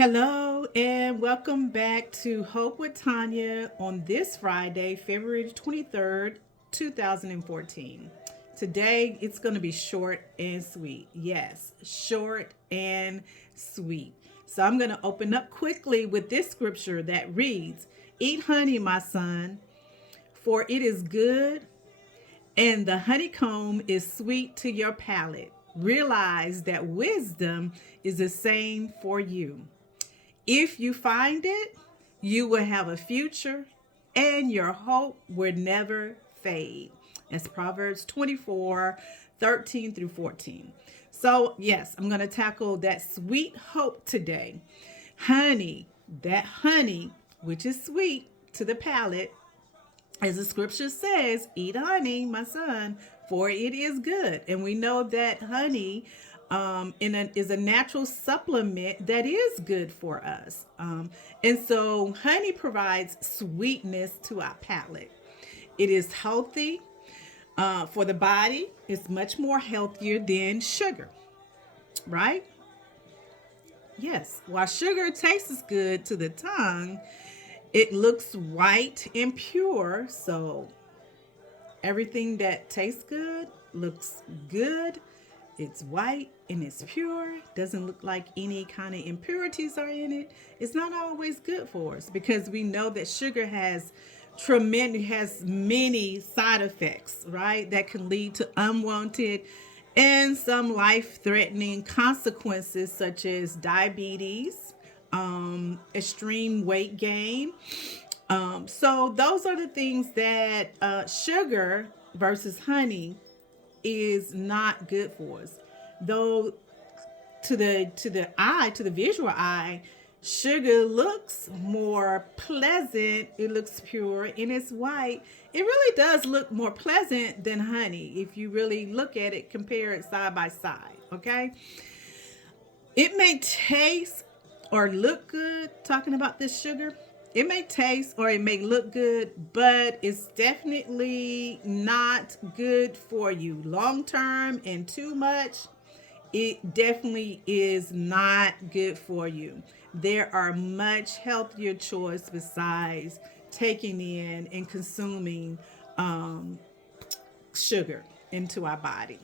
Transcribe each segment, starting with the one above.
Hello and welcome back to Hope with Tanya on this Friday, February 23rd, 2014. Today it's going to be short and sweet. Yes, short and sweet. So I'm going to open up quickly with this scripture that reads, "Eat honey, my son, for it is good, and the honeycomb is sweet to your palate. Realize that wisdom is the same for you. If you find it, you will have a future and your hope will never fade." That's Proverbs 24:13 through 14. So, yes, I'm going to tackle that sweet hope today. Honey, that honey, which is sweet to the palate, as the scripture says, "Eat honey, my son, for it is good." And we know that honey is a natural supplement that is good for us. And so honey provides sweetness to our palate. It is healthy for the body. It's much more healthier than sugar, right? Yes, while sugar tastes good to the tongue, it looks white and pure. So everything that tastes good looks good. It's white and it's pure. Doesn't look like any kind of impurities are in it. It's not always good for us because we know that sugar has many side effects, right? That can lead to unwanted and some life-threatening consequences such as diabetes, extreme weight gain. So those are the things that sugar versus honey is not good for us. Though to the visual eye, sugar looks more pleasant. It looks pure and it's white. It really does look more pleasant than honey if you really look at it, compare it side by side. Okay, it may taste or look good. Talking about this sugar, it may taste or it may look good, but it's definitely not good for you long term, and too much, it definitely is not good for you. There are much healthier choices besides taking in and consuming sugar into our body.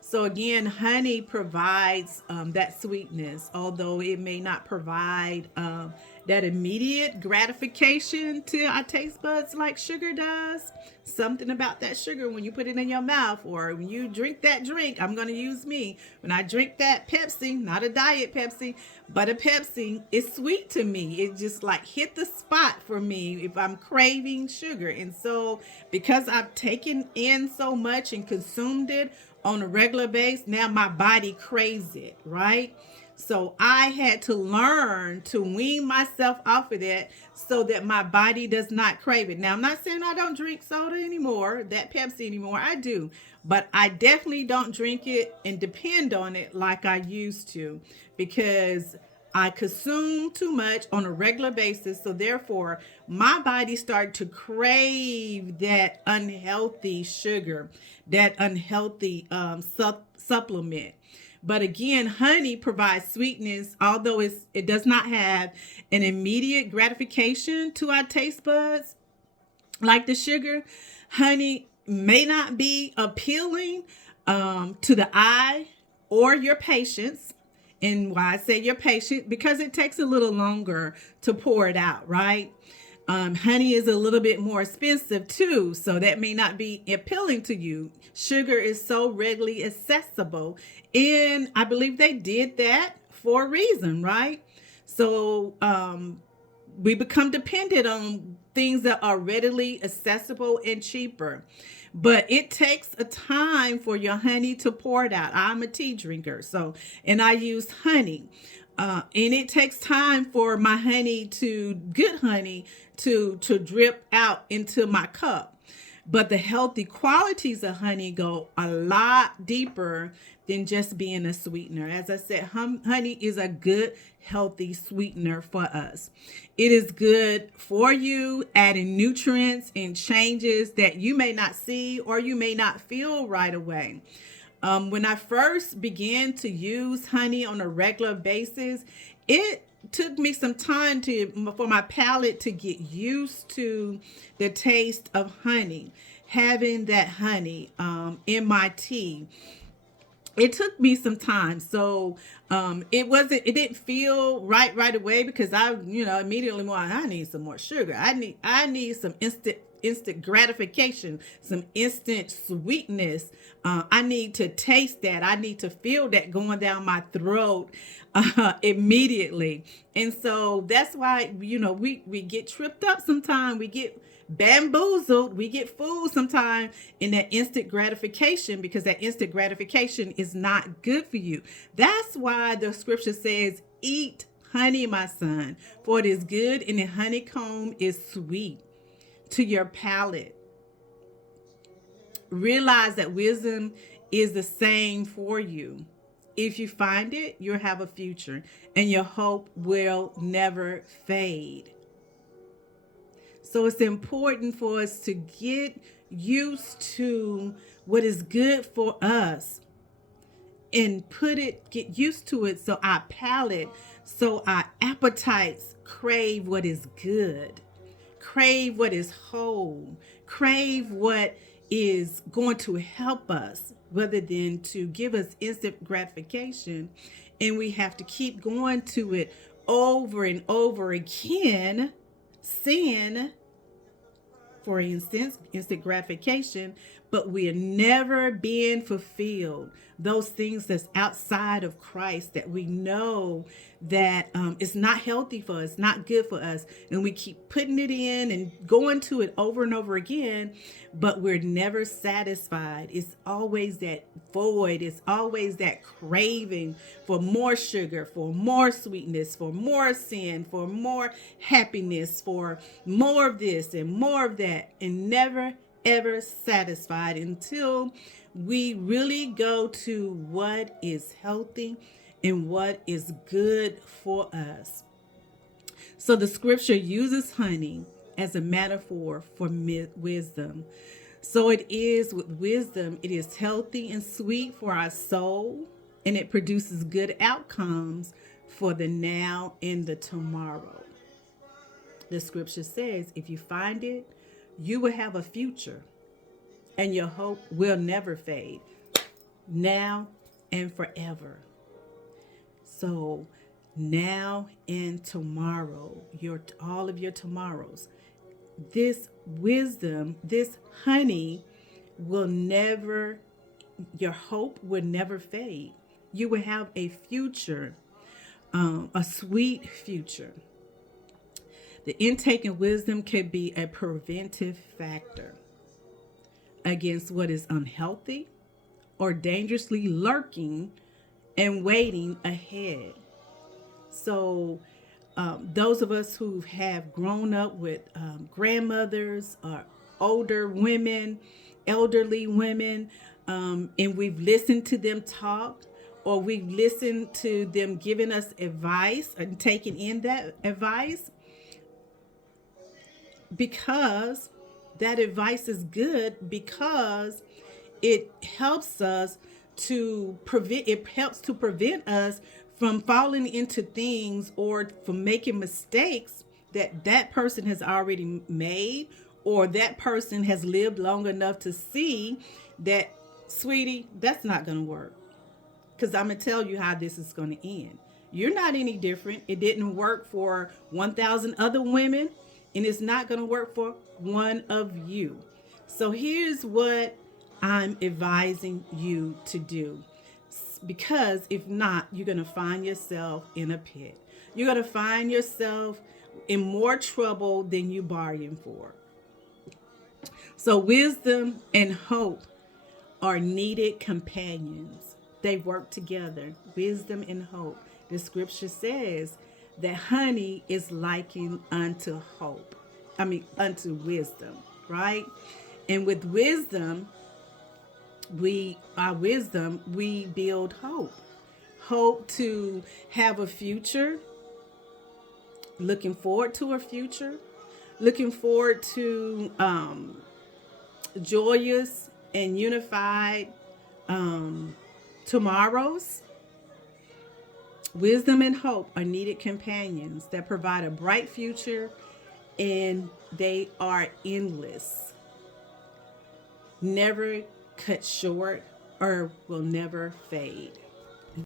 So again, honey provides that sweetness, although it may not provide that immediate gratification to our taste buds like sugar does. Something about that sugar when you put it in your mouth or when you drink that drink. I'm going to use me. When I drink that Pepsi, not a diet Pepsi, but a Pepsi, it's sweet to me. It just like hit the spot for me if I'm craving sugar. And so because I've taken in so much and consumed it on a regular basis, now my body craves it, right? So I had to learn to wean myself off of that so that my body does not crave it. Now, I'm not saying I don't drink soda anymore, that Pepsi anymore. I do, but I definitely don't drink it and depend on it like I used to because I consume too much on a regular basis. So therefore, my body started to crave that unhealthy sugar, that unhealthy supplement. But again, honey provides sweetness, although it does not have an immediate gratification to our taste buds like the sugar. Honey may not be appealing to the eye or your patience. And why I say your patient, because it takes a little longer to pour it out, right? Honey is a little bit more expensive too, so that may not be appealing to you. Sugar is so readily accessible, and I believe they did that for a reason, right? So we become dependent on things that are readily accessible and cheaper. But it takes a time for your honey to pour it out. I'm a tea drinker, so and I use honey. And it takes time for my honey good honey to drip out into my cup. But the healthy qualities of honey go a lot deeper than just being a sweetener. As I said, honey is a good, healthy sweetener for us. It is good for you, adding nutrients and changes that you may not see or you may not feel right away. When I first began to use honey on a regular basis, it took me some time for my palate to get used to the taste of honey, having that honey in my tea. It took me some time. So it didn't feel right away, because I, immediately want, I need some more sugar. I need some instant gratification, some instant sweetness. I need to taste that. I need to feel that going down my throat immediately. And so that's why, we get tripped up sometimes. We get bamboozled. We get fooled sometimes in that instant gratification, because that instant gratification is not good for you. That's why the scripture says, eat honey, my son, for it is good, and the honeycomb is sweet to your palate. Realize that wisdom is the same for you. If you find it, you'll have a future, and your hope will never fade. So it's important for us to get used to what is good for us and get used to it, so our palate, so our appetites crave what is good, crave what is whole, crave what is going to help us, rather than to give us instant gratification. And we have to keep going to it over and over again. Sin, for instance, instant gratification, but we are never being fulfilled. Those things that's outside of Christ, that we know that it's not healthy for us, not good for us, and we keep putting it in and going to it over and over again, but we're never satisfied. It's always that void. It's always that craving for more sugar, for more sweetness, for more sin, for more happiness, for more of this and more of that, and never ever satisfied until we really go to what is healthy and what is good for us. So the scripture uses honey as a metaphor for wisdom. So it is with wisdom. It is healthy and sweet for our soul, and it produces good outcomes for the now and the tomorrow. The scripture says, if you find it, you will have a future, and your hope will never fade, now and forever. So now and tomorrow, all of your tomorrows, this wisdom, this honey will never, your hope will never fade. You will have a future, a sweet future. The intake of wisdom can be a preventive factor against what is unhealthy or dangerously lurking and waiting ahead. So those of us who have grown up with grandmothers or older women, elderly women, and we've listened to them talk, or we've listened to them giving us advice and taking in that advice, because that advice is good, because it helps us to prevent us from falling into things or from making mistakes that person has already made, or that person has lived long enough to see that, sweetie, that's not going to work, because I'm going to tell you how this is going to end. You're not any different. It didn't work for 1,000 other women, and it's not going to work for one of you. So here's what I'm advising you to do. Because if not, you're going to find yourself in a pit. You're going to find yourself in more trouble than you bargained for. So wisdom and hope are needed companions. They work together. Wisdom and hope. The scripture says that honey is likened unto hope. Unto wisdom, right? And with wisdom, we build hope. Hope to have a future, looking forward to a future, looking forward to joyous and unified Tomorrow's wisdom and hope are needed companions that provide a bright future, and they are endless, never cut short, or will never fade.